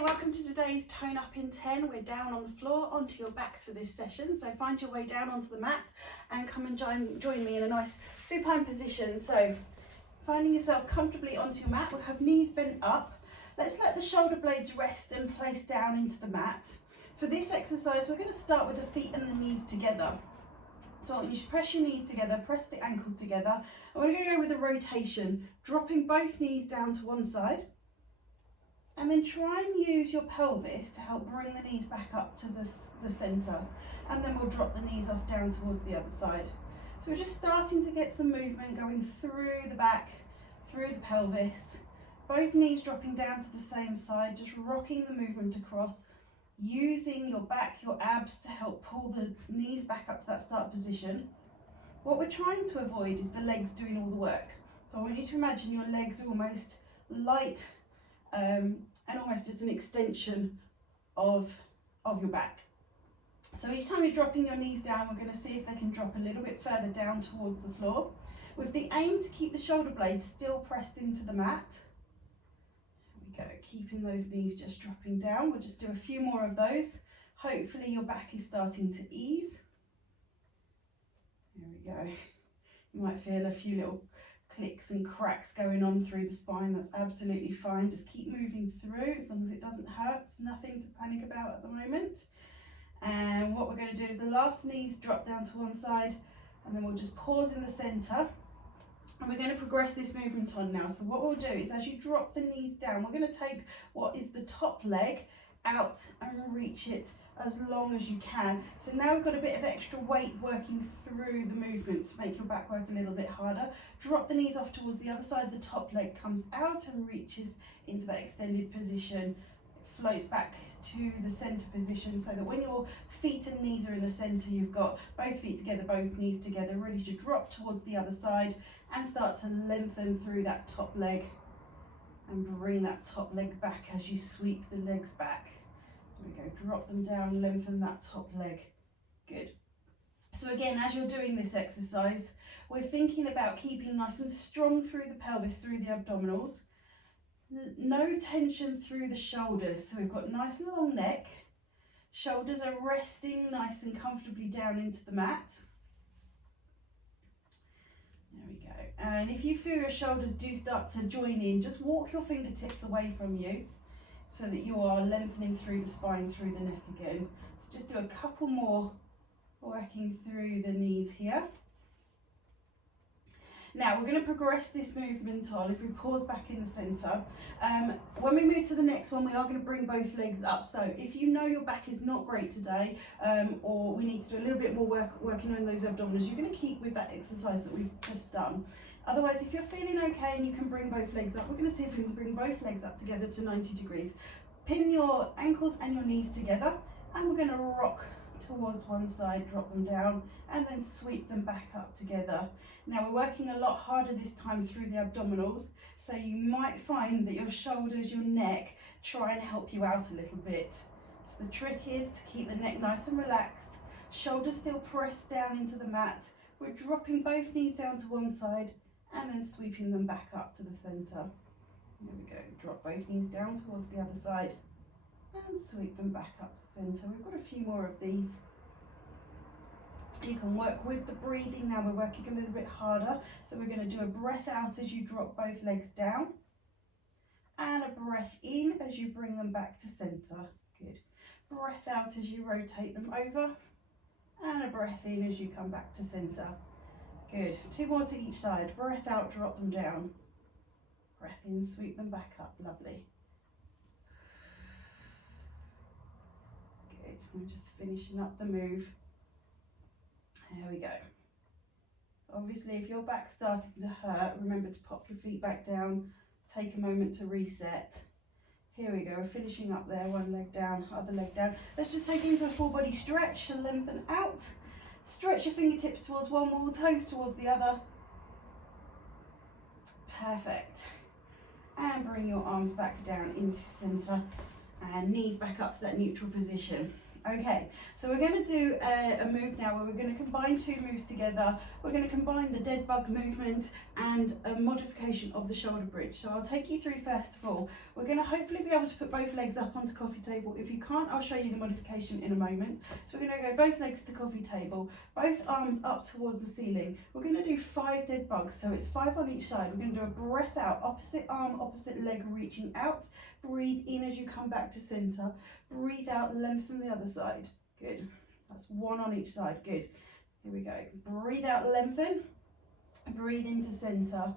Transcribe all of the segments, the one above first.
Hi, welcome to today's Tone Up in 10. We're down on the floor onto your backs for this session. So find your way down onto the mat and come and join me in a nice supine position. So finding yourself comfortably onto your mat, we'll have knees bent up. Let's let the shoulder blades rest and place down into the mat. For this exercise, we're going to start with the feet and the knees together. So you should press your knees together, press the ankles together. And we're going to go with a rotation, dropping both knees down to one side. And then try and use your pelvis to help bring the knees back up to the centre. And then we'll drop the knees off down towards the other side. So we're just starting to get some movement going through the back, through the pelvis. Both knees dropping down to the same side, just rocking the movement across, using your back, your abs to help pull the knees back up to that start position. What we're trying to avoid is the legs doing all the work. So I want you to imagine your legs are almost light, and almost just an extension of your back. So each time you're dropping your knees down, we're going to see if they can drop a little bit further down towards the floor, with the aim to keep the shoulder blades still pressed into the mat. There we go, keeping those knees just dropping down. We'll just do a few more of those. Hopefully your back is starting to ease. There we go. You might feel a few little clicks and cracks going on through the spine. That's absolutely fine. Just keep moving through as long as it doesn't hurt. It's nothing to panic about at the moment. And what we're going to do is the last knees drop down to one side, and then we'll just pause in the centre. And we're going to progress this movement on now. So what we'll do is as you drop the knees down, we're going to take what is the top leg out and reach it as long as you can. So now we've got a bit of extra weight working through the movement to make your back work a little bit harder. Drop the knees off towards the other side, the top leg comes out and reaches into that extended position. It floats back to the centre position so that when your feet and knees are in the centre, you've got both feet together, both knees together, ready to drop towards the other side and start to lengthen through that top leg and bring that top leg back as you sweep the legs back. There we go, drop them down, lengthen that top leg. Good. So again, as you're doing this exercise, we're thinking about keeping nice and strong through the pelvis, through the abdominals. No tension through the shoulders. So we've got nice and long neck. Shoulders are resting nice and comfortably down into the mat. There we go. And if you feel your shoulders do start to join in, just walk your fingertips away from you, so that you are lengthening through the spine, through the neck again. So just do a couple more working through the knees here. Now we're going to progress this movement on. If we pause back in the centre, when we move to the next one, we are going to bring both legs up. So if you know your back is not great today, or we need to do a little bit more working on those abdominals, you're going to keep with that exercise that we've just done. Otherwise, if you're feeling okay and you can bring both legs up, we're going to see if we can bring both legs up together to 90 degrees. Pin your ankles and your knees together, and we're going to rock towards one side, drop them down, and then sweep them back up together. Now we're working a lot harder this time through the abdominals, so you might find that your shoulders, your neck try and help you out a little bit. So the trick is to keep the neck nice and relaxed, shoulders still pressed down into the mat. We're dropping both knees down to one side and then sweeping them back up to the centre. There we go, drop both knees down towards the other side and sweep them back up to centre. We've got a few more of these. You can work with the breathing. Now we're working a little bit harder, so we're going to do a breath out as you drop both legs down, and a breath in as you bring them back to centre. Good. Breath out as you rotate them over, and a breath in as you come back to centre. Good. Two more to each side. Breath out, drop them down. Breath in, sweep them back up. Lovely. Good. We're just finishing up the move. There we go. Obviously, if your back's starting to hurt, remember to pop your feet back down. Take a moment to reset. Here we go. We're finishing up there. One leg down, other leg down. Let's just take it into a full body stretch and lengthen out. Stretch your fingertips towards one wall, toes towards the other. Perfect. And bring your arms back down into centre and knees back up to that neutral position. Okay, so we're going to do a move now where we're going to combine two moves together. We're going to combine the dead bug movement and a modification of the shoulder bridge. So I'll take you through first of all. We're going to hopefully be able to put both legs up onto coffee table. If you can't, I'll show you the modification in a moment. So we're going to go both legs to coffee table, both arms up towards the ceiling. We're going to do 5 dead bugs, so it's 5 on each side. We're going to do a breath out, opposite arm, opposite leg reaching out. Breathe in as you come back to center. Breathe out, lengthen the other side. Good. That's 1 on each side. Good. Here we go. Breathe out, lengthen. Breathe into center.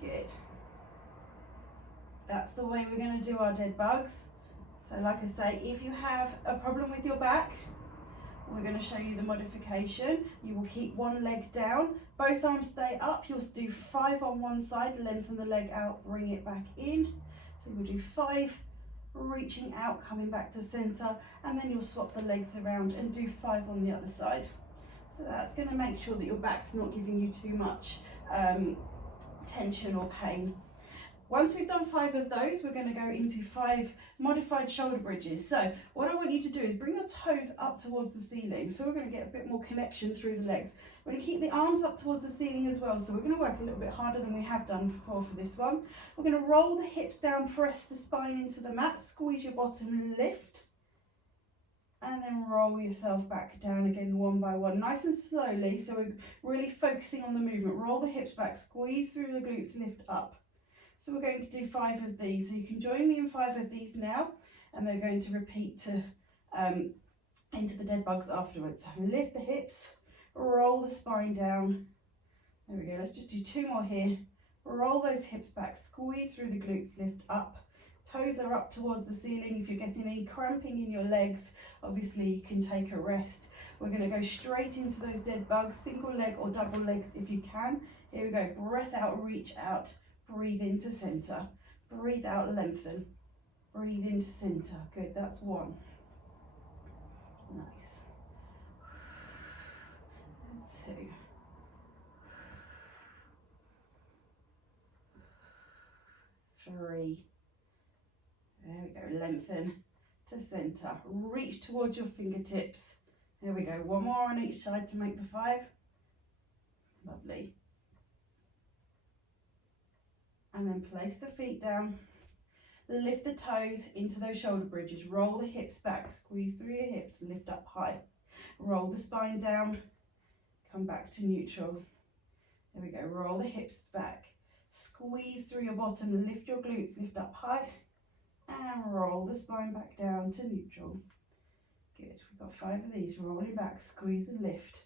Good. That's the way we're going to do our dead bugs. So like I say, if you have a problem with your back, we're going to show you the modification. You will keep one leg down, both arms stay up. You'll do 5 on one side, lengthen the leg out, bring it back in. So you'll do 5, reaching out, coming back to center, and then you'll swap the legs around and do 5 on the other side. So that's going to make sure that your back's not giving you too much tension or pain. Once we've done 5 of those, we're going to go into 5 modified shoulder bridges. So what I want you to do is bring your toes up towards the ceiling. So we're going to get a bit more connection through the legs. We're going to keep the arms up towards the ceiling as well. So we're going to work a little bit harder than we have done before for this one. We're going to roll the hips down, press the spine into the mat, squeeze your bottom, lift, and then roll yourself back down again one by one, nice and slowly. So we're really focusing on the movement. Roll the hips back, squeeze through the glutes, lift up. So we're going to do 5 of these. So you can join me in 5 of these now, and they're going to repeat to into the dead bugs afterwards. So lift the hips, roll the spine down. There we go. Let's just do 2 more here. Roll those hips back, squeeze through the glutes, lift up. Toes are up towards the ceiling. If you're getting any cramping in your legs, obviously you can take a rest. We're going to go straight into those dead bugs, single leg or double legs if you can. Here we go. Breath out, reach out. Breathe into center. Breathe out, lengthen. Breathe into center. Good, that's 1. Nice. 2. 3. There we go, lengthen to center. Reach towards your fingertips. There we go, 1 more on each side to make the 5. Lovely. And then place the feet down, lift the toes into those shoulder bridges, roll the hips back, squeeze through your hips, lift up high, roll the spine down, come back to neutral. There we go, roll the hips back, squeeze through your bottom, lift your glutes, lift up high, and roll the spine back down to neutral. Good, we've got 5 of these. Roll it back, squeeze and lift,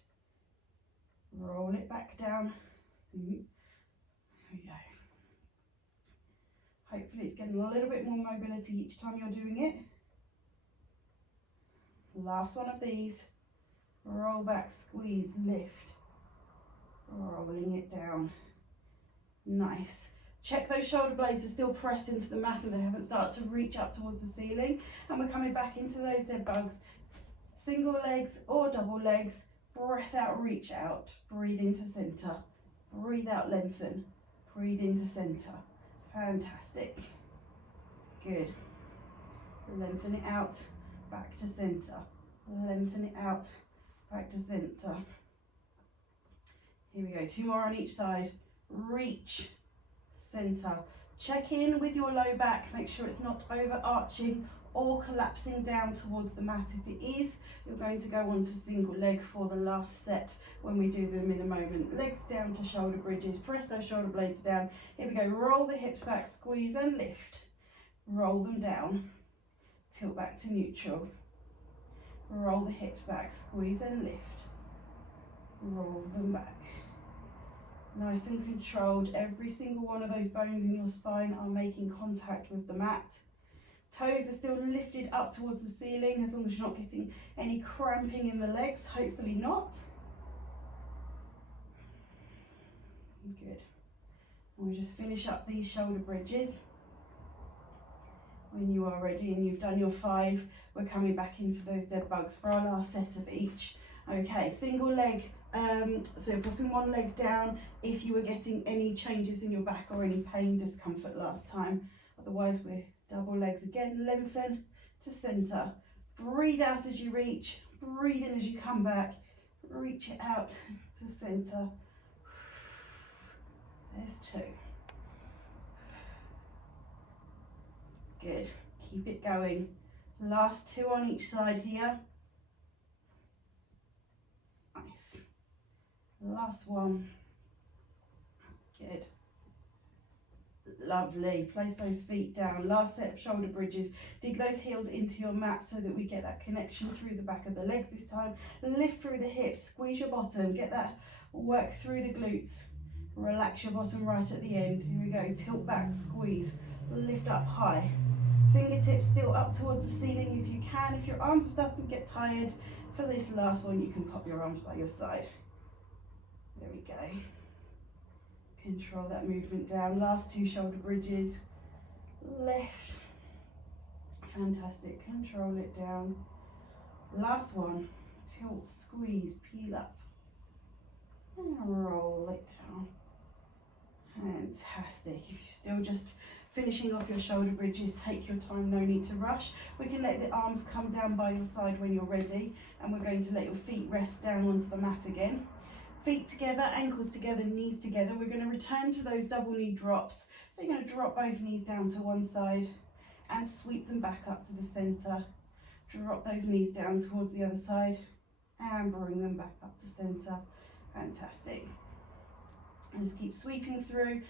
roll it back down. There we go. Hopefully it's getting a little bit more mobility each time you're doing it. Last one of these. Roll back, squeeze, lift. Rolling it down. Nice. Check those shoulder blades are still pressed into the mat and they haven't started to reach up towards the ceiling. And we're coming back into those dead bugs. Single legs or double legs. Breath out, reach out. Breathe into center. Breathe out, lengthen. Breathe into center. Fantastic. Good. Lengthen it out, back to center. Lengthen it out, back to center. Here we go, 2 more on each side. Reach, center. Check in with your low back, make sure it's not overarching or collapsing down towards the mat. If it is, you're going to go on to single leg for the last set when we do them in a moment. Legs down to shoulder bridges, press those shoulder blades down. Here we go, roll the hips back, squeeze and lift. Roll them down, tilt back to neutral. Roll the hips back, squeeze and lift. Roll them back. Nice and controlled. Every single one of those bones in your spine are making contact with the mat. Toes are still lifted up towards the ceiling as long as you're not getting any cramping in the legs, hopefully not. Good. And we'll just finish up these shoulder bridges. When you are ready and you've done your 5, we're coming back into those dead bugs for our last set of each. Okay, single leg, so popping one leg down if you were getting any changes in your back or any pain, discomfort last time. Otherwise we're double legs again, lengthen, to center. Breathe out as you reach, breathe in as you come back, reach it out to center. There's 2. Good, keep it going. Last 2 on each side here. Nice. Last 1. Good. Lovely. Place those feet down. Last set of shoulder bridges. Dig those heels into your mat so that we get that connection through the back of the legs this time. Lift through the hips. Squeeze your bottom. Get that work through the glutes. Relax your bottom right at the end. Here we go. Tilt back, squeeze. Lift up high. Fingertips still up towards the ceiling if you can. If your arms are starting to get tired, for this last one you can pop your arms by your side. There we go. Control that movement down. Last 2 shoulder bridges. Lift. Fantastic. Control it down. Last one. Tilt, squeeze, peel up. And roll it down. Fantastic. If you're still just finishing off your shoulder bridges, take your time, no need to rush. We can let the arms come down by your side when you're ready, and we're going to let your feet rest down onto the mat again. Feet together, ankles together, knees together. We're going to return to those double knee drops. So you're going to drop both knees down to one side and sweep them back up to the center. Drop those knees down towards the other side and bring them back up to center. Fantastic. And just keep sweeping through,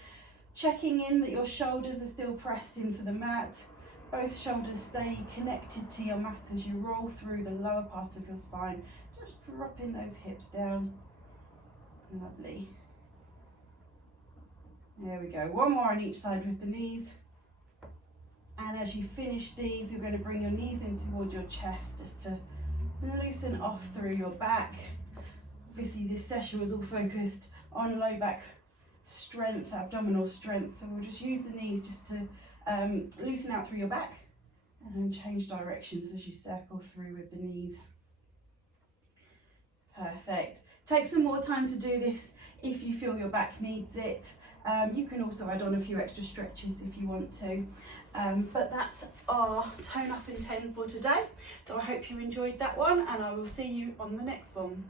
checking in that your shoulders are still pressed into the mat. Both shoulders stay connected to your mat as you roll through the lower part of your spine. Just dropping those hips down. Lovely. There we go. 1 more on each side with the knees. And as you finish these, you're going to bring your knees in towards your chest just to loosen off through your back. Obviously this session was all focused on low back strength, abdominal strength, so we'll just use the knees just to loosen out through your back and change directions as you circle through with the knees. Perfect. Take some more time to do this if you feel your back needs it. You can also add on a few extra stretches if you want to. But that's our Tone Up in 10 for today. So I hope you enjoyed that one, and I will see you on the next one.